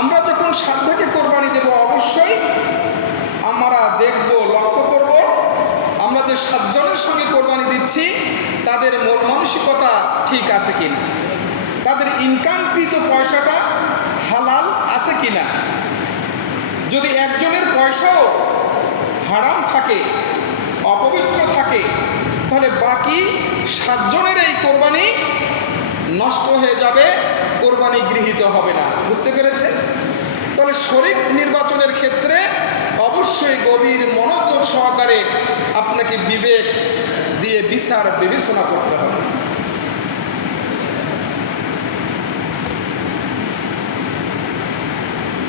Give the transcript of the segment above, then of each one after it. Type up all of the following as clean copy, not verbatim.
আমরা যখন সাধ্যকে কোরবানি দেব অবশ্যই আমরা দেখব, লক্ষ্য করব আমরা যে 7 জনের সঙ্গে কোরবানি দিচ্ছি তাদের মন মানসিকতা ঠিক আছে কিনা, তাদের ইনকামকৃত পয়সাটা হালাল আছে কিনা। যদি একজনের পয়সাও হারাম থাকে, অপবিত্র থাকে, তাহলে বাকি 7 জনের এই কোরবানি নষ্ট হয়ে যাবে, কোরবানি গৃহীত হবে না। বুঝতে পেরেছেন? তাহলে শরীক নির্বাচনের ক্ষেত্রে অবশ্যই গভীর মনোযোগ সহকারে আপনাকে বিবেক দিয়ে বিচার বিবেচনা করতে হবে।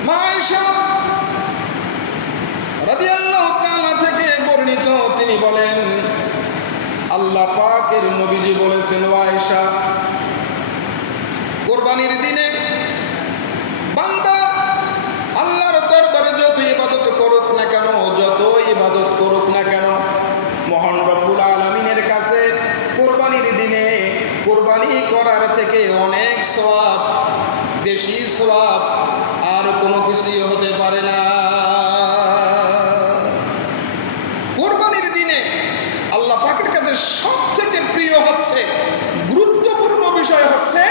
মা আয়েশা রাদিয়াল্লাহু তাআলা থেকে বর্ণিত, তিনি বলেন আল্লাহ পাকের নবীজি বলেছেন, ও আয়েশা, কোরবানির দিনে বান্দা আল্লাহর দরবারে যত ইবাদত করুক না কেন, যত ইবাদত করুক না কেন, মহান রব্বুল আলামিনের কাছে কোরবানির দিনে কোরবানি করার থেকে অনেক সওয়াব, বেশি সওয়াব আর কোনো কিছুই হতে পারে না। কোরবানির দিনে আল্লাহ পাকের কাছে সব থেকে প্রিয় হচ্ছে, গুরুত্বপূর্ণ বিষয় হচ্ছে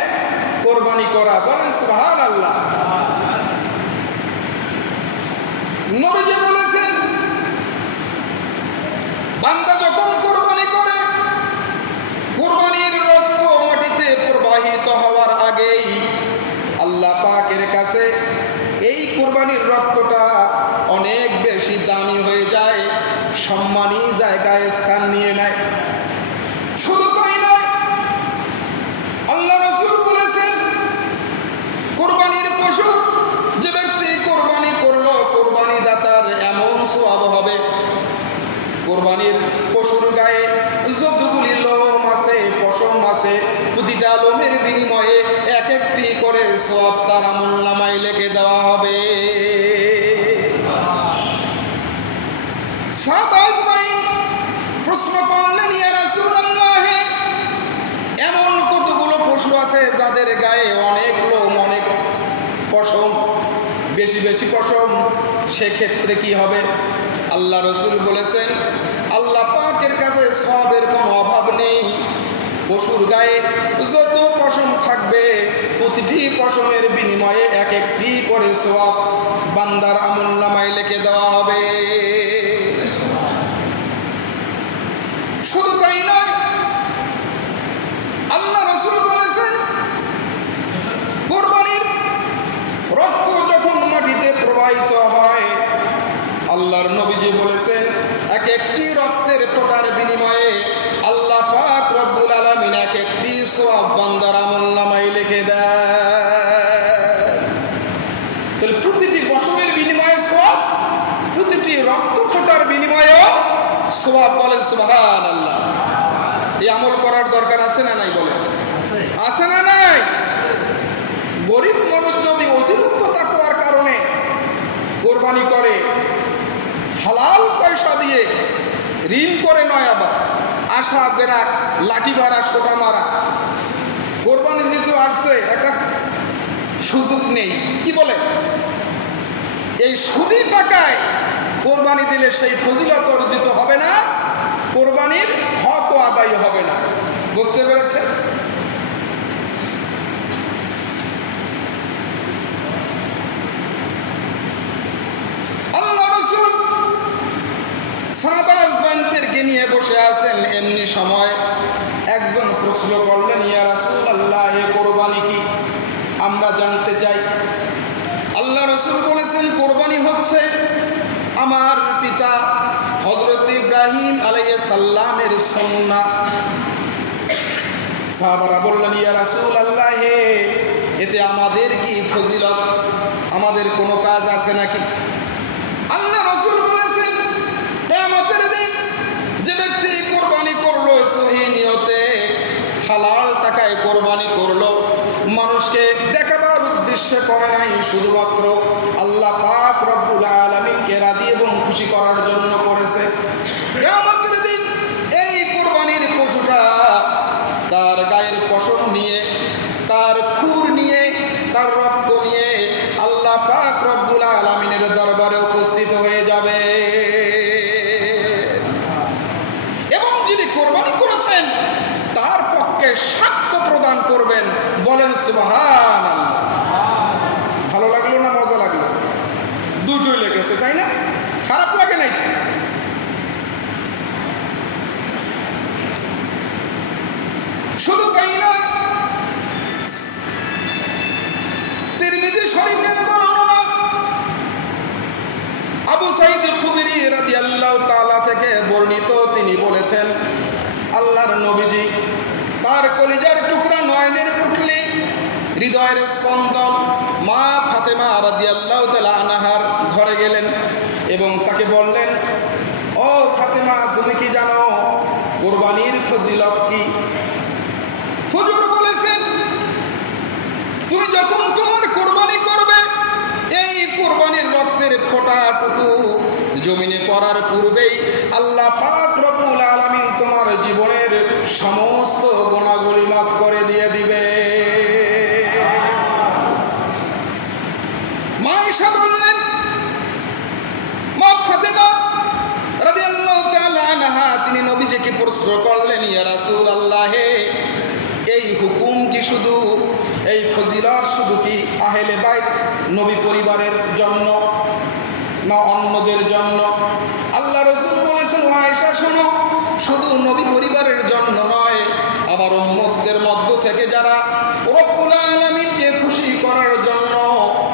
কোরবানি করা। বলেন সুবহানাল্লাহ। নবীজি বলেছেন, বান্দা যখন কোরবানি করে, কোরবানির রক্ত মাটিতে প্রবাহিত হওয়ার আগেই আল্লাহ পাকের কাছে এই কোরবানির রক্তটা অনেক বেশি দামি হয়ে যায়, সম্মানী জায়গায় স্থান নিয়ে নেয়। শুধু তাই নয়, আল্লাহ রাসূল বলেছেন, কোরবানির পশু যে ব্যক্তি কোরবানি করলো, কোরবানি দাতার এমন সওয়াব হবে, কোরবানির পশুর গায়ে যতগুলি লোম আছে, পশম আছে, প্রতিটা লোমের বিনিময়ে এক একটি করে সওয়াব তার আমলনামায় লিখে দেওয়া হবে। সাহাবায়ে প্রশ্ন করলেন, ইয়া রাসূলুল্লাহ, এমন কতগুলো পশু আছে যাদের গায়ে অনেক লোম, অনেক পশম, বেশি বেশি পশম, সেক্ষেত্রে কি হবে? আল্লাহ রাসূল বলেছেন, আল্লাহ পাকের কাছে সওয়াবের কোনো অভাব নেই। পশুর গায়ে যত পশম থাকবে, প্রতিটি পশমের বিনিময়ে এক একটি করে সওয়াব বান্দার আমলনামায় লিখে দেওয়া হবে। শুধু তাই নয়, আল্লাহ রাসূল বলেছেন, কোরবানির রক্ত যখন মাটিতে প্রবাহিত হয়, আল্লাহর নবীজি বলেছেন, এক একটি রক্তের ফোঁটার বিনিময়ে আল্লাহ পাক রব্বুল আলামিন এক একটি সওয়াব বান্দার আমলনামায় লিখে দেন। তাহলে প্রতিটি পশমের বিনিময়ে সওয়াব, প্রতিটি রক্ত ফোঁটার বিনিময়েও সওয়াব। বলেন সুবহানাল্লাহ। এই আমল করার দরকার আছে না নাই? বলেন আছে না নাই? গরিব মানুষ যদি অতিরিক্ত তাকওয়ার কারণে কোরবানি করে, হালাল পয়সা দিয়ে, ঋণ করে নয়, আবার আশা বেরাক, লাঠি মারা, সোটা মারা, কোরবানি যেহেতু আসছে একটা সুযোগ নেই, কি বলে, এই সুদি টাকায় কোরবানি দিলে সেই ফজিলত অর্জিত হবে না, কোরবানির হক আদায় হবে না। বুঝতে পেরেছে? আল্লাহ রাসূল সাহাবাদেরকে নিয়ে বসে আছেন, এমনি সময় একজন প্রশ্ন করলেন, ইয়া রাসূলুল্লাহ, কোরবানি কি? আমরা জানতে চাই। আল্লাহ রাসূল বলেছেন, কোরবানি হচ্ছে আমার পিতা হযরত ইব্রাহিম আলাইহিস সালামের সুন্নাহ। সাহাবারা বললেন, ইয়া রাসূলুল্লাহ, এতে আমাদের কি ফজিলত, আমাদের কোনো কাজ আছে নাকি? আল্লাহ রাসূল বলেছেন, কিয়ামতের দিন যে ব্যক্তি কোরবানি করলো সহিহ নিয়তে, হালাল টাকায় কোরবানি করলো, মানুষকে দেখাবার উদ্দেশ্যে করে নাই, শুধুমাত্র আল্লাহ পাক রব্বুল আলামিনকে রাজি এবং খুশি করার জন্য করেছে। কিয়ামতের দিন এই কোরবানির পশুটা তার গায়ের পশম নিয়ে, তার খুর নিয়ে, তার রক্ত নিয়ে আল্লাহ বলেন সুবহানাল্লাহ। ভালো লাগলো না মজা লাগলো? দুটোই লেগেছে, তাই না? খারাপ লাগে নাই তো? শুধু তাই নয়, তিরমিজি শরীফের বর্ণনা আবু সাঈদ খুদরি রাদিয়াল্লাহু তাআলা থেকে বর্ণিত, তিনি বলেছেন আল্লাহর নবীজি তার কলিজার টুকরা নয়নের পুটলি, হৃদয়ের স্পন্দন মা ফাতেমা রাদিয়াল্লাহু তাআলা আনহার ঘরে গেলেন এবং তাকে বললেন, ও ফাতেমা, তুমি কি জানো কুরবানির ফজিলত কি? হুজুর বলেছেন, তুমি যখন তোমার কুরবানি করবে, এই কুরবানির রক্তের ফোঁটাটুকু জমিনে পড়ার পূর্বেই আল্লাহ পাক রব্বুল আলামিন তোমার জীবনের সমস্ত গুনাহগুলি মাফ করে দিয়ে দিবে। মা আয়েশা বললেন, মা ফাতেমা রাদিয়াল্লাহু তাআলা আনহা তিনি নবীজিকে প্রশ্ন করলেন, ইয়া রাসূলুল্লাহ, এই হুকুম কি শুধু, এই ফজিলত শুধু কি আহলে বাইত নবী পরিবারের জন্য না অন্যদের জন্য? আল্লাহ রাসূল বলেছেন, ও আয়েশা শোনো, শুধু নবী পরিবারের জন্য নয়, আবার উম্মতদের মধ্য থেকে যারা রব্বুল আলামিনকে খুশি করার জন্য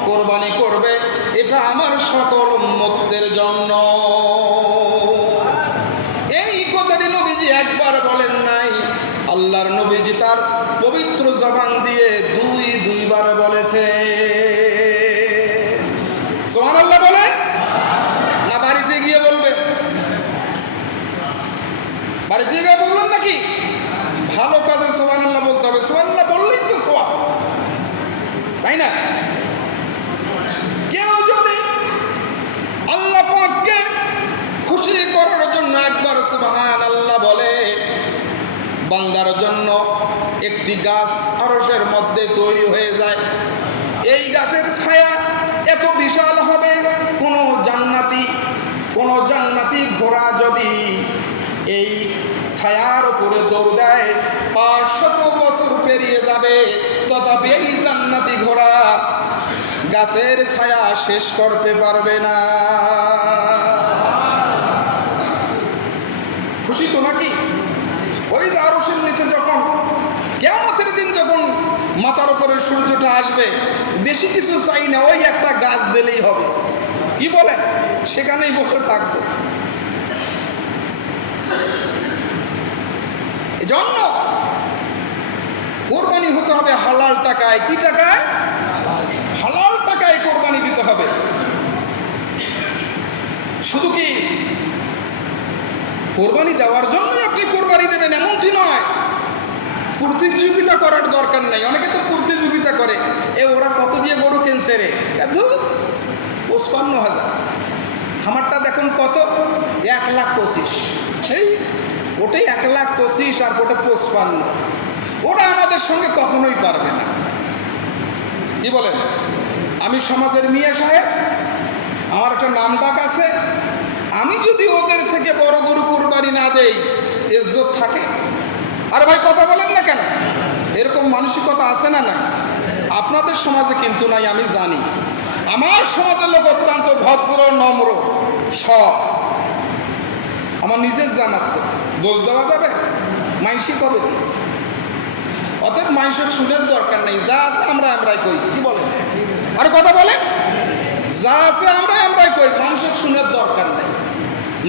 কুরবানি করবে, এটা আমার সকল উম্মতদের জন্য। এই কথাটি নবীজি একবার বলেন নাই, আল্লাহর নবীজি তার পবিত্র জবান দিয়ে দুইবার বলেছে। সুবহানাল্লাহ বলেন না? বাড়িতে গিয়ে বলবে? বাড়িতে গিয়ে বলবেন নাকি? ভালো কাজে সুবহানাল্লাহ বলতে হবে। সুবহানাল্লাহ বললেই তো সওয়াব, তাই না? কেউ যদি আল্লাহ পাককে খুশি করার জন্য একবার সুবহানাল্লাহ বলে, বান্দার জন্য একটি গাছ আরশের মধ্যে তৈরি হয়ে যায়। এই গাছের ছায়া এত বিশাল হবে, কোন জান্নাতি ঘোড়া যদি এই ছায়ার উপরে দৌড় দেয় 500 বছর পেরিয়ে যাবে, তথাপি এই জান্নাতি ঘোড়া গাছের ছায়া শেষ করতে পারবে না। খুশি তো নাকি? ওই যে আরশের নিচে যখন কিয়ামতের দিন যখন মাথার উপরে সূর্যটা আসবে, বেশি কিছু চাই না, ওই একটা গাছ দিলেই হবে। কি বলেন? সেখানেই বসে থাকবো। এজন্য কোরবানি হতে হবে হালাল টাকায়। কি টাকায়? হালাল টাকায় কোরবানি দিতে হবে। শুধু কি কোরবানি দেওয়ার জন্যই আপনি কোরবানি দেবেন এমনটি নয়। প্রতিযোগিতা করার দরকার নাই। অনেকে তো প্রতিযোগিতা করে, ওরা কত দিয়ে গরু কিনছে রে, 55,000। আমারটা দেখুন কত, 1,25,000। এই ওটাই 1,25,000 আর ওটা 55। ওরা আমাদের সঙ্গে কখনোই পারবে না। কি বলেন? আমি সমাজের মিয়া সাহেব, আমার একটা নাম ডাক আছে, আমি যদি ওদের থেকে বড় গরু কোরবানি না দেই, ইজ্জত থাকে? আরে ভাই কথা বলেন না কেন? এরকম মানসিকতা আছে না? নাই আপনাদের সমাজে কিন্তু নাই, আমি জানি। আমার সমাজের লোক অত্যন্ত ভদ্র, নম্র, সৎ। আমার নিজের জানার তো দোষ দেওয়া যাবে? মাইনসি কবে কি? অতএব মাইনসের শুনের দরকার নেই, যা আছে আমরাই কই। কি বলেন? আর কথা বলেন, যা আছে আমরাই কই, মানুষের শুনের দরকার নেই।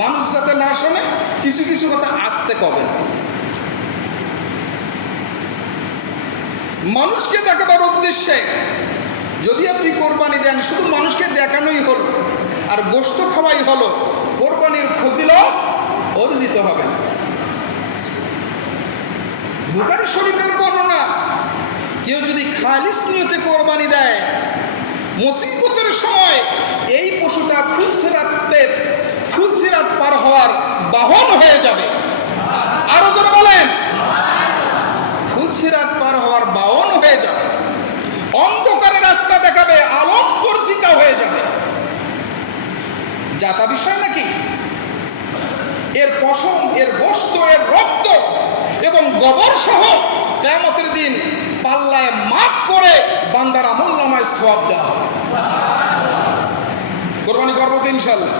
মানুষ যাতে না শোনে, কিছু কিছু কথা আস্তে কবেন। মানুষকে দেখাবার উদ্দেশ্যে যদি আপনি কোরবানি দেন, শুধু মানুষকে দেখানোই হলো আর গোশত খাওয়াই হলো, কোরবানির ফজিলত অর্জিত হবে না। বুখারী শরীফের বর্ণনা, কেউ যদি খালিস নিয়তে কোরবানি দেয়, মুসিবতের সময় এই পশুটা ফুলসিরাত পার হওয়ার বাহন হয়ে যাবে। আরো জোরে বলেন, ফুলসিরাত পার হওয়ার বাহন হয়ে যাবে। অন্ধকারে রাস্তা দেখাবে, আলোকবর্তিকা হয়ে যাবে। যাতা বিষয় নাকি? এর পশম, এর গোশত, এর রক্ত এবং গোবর সহ কিয়ামতের দিন পাল্লায় মাপ করে বান্দার আমলনামায় সওয়াব দেওয়া হবে। কোরবানি করবো তো ইনশাআল্লাহ?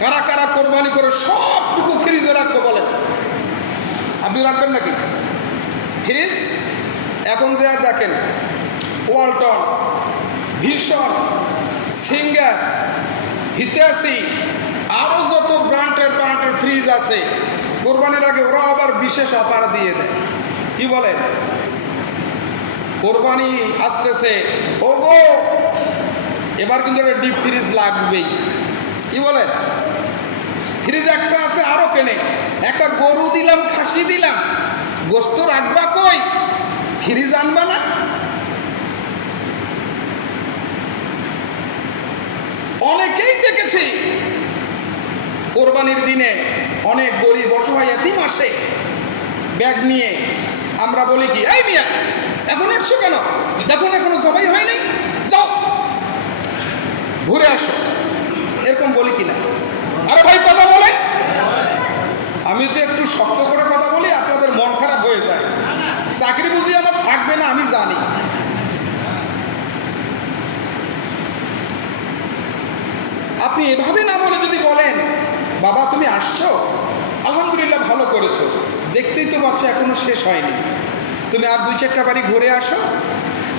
কারা কারা কোরবানি করে সবটুকু ফ্রিজে রাখবো বলেন? আপনি রাখবেন নাকি ফ্রিজ? এখন যে দেখেন ওয়ালটন, ভিশন, সিঙ্গার, হিতাসি, আরও যত ব্র্যান্ডের ফ্রিজ আছে, কোরবানির আগে ওরা আবার বিশেষ অফার দিয়ে দেয়। কি বলেন? কোরবানি আসতেছে, ওগো এবার কিন্তু একটা ডিপ ফ্রিজ লাগবেই। কি বলেন? ফ্রিজ একটা আছে, আরো কেনে। একটা গরু দিলাম, খাসি দিলাম, গোস্ত রাখবা কই? ফ্রিজ আনবা না? অনেকেই দেখেছি কোরবানির দিনে অনেক গরিব অসহায় এতিম আসে ব্যাগ নিয়ে। আমরা বলি কি, এই মিয়া এখন আসছো কেন? দেখুন এখনো সবাই হয় নাই, যাও ঘুরে আসো। এরকম বলি কিনা? আরে ভাই কথা বলেন। আমি তো একটু শক্ত করে কথা বলি, আপনাদের মন খারাপ হয়ে যায়। চাকরি বুঝি আমার থাকবে না আমি জানি। আপনি এভাবে না বলে যদি বলেন, বাবা তুমি আসছো, আলহামদুলিল্লাহ ভালো করেছো, দেখতেই তো পাচ্ছ এখনো শেষ হয়নি, তুমি আর 2-4টা বাড়ি ঘুরে আসো,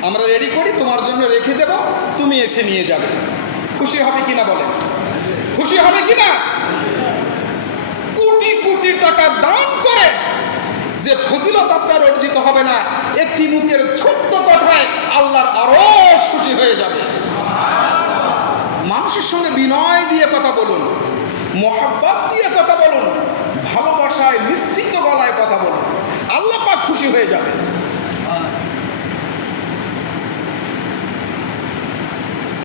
আমরা রেডি করি, তোমার জন্য রেখে দেব, তুমি এসে নিয়ে যাবে। খুশি হবে কিনা বলেন? খুশি হবে কিনা? কোটি কোটি টাকা দান করে যে ফজিলত আপনার অর্জিত হবে না, একটি মুখের ছোট্ট কথায় আল্লাহর আরশ খুশি হয়ে যাবে। মানুষের সঙ্গে বিনয় দিয়ে কথা বলুন, মোহাব্বত দিয়ে কথা বলুন, ভালোবাসায় নিশ্চিত গলায় কথা বলুন, আল্লাহ পাক খুশি হয়ে যাবে।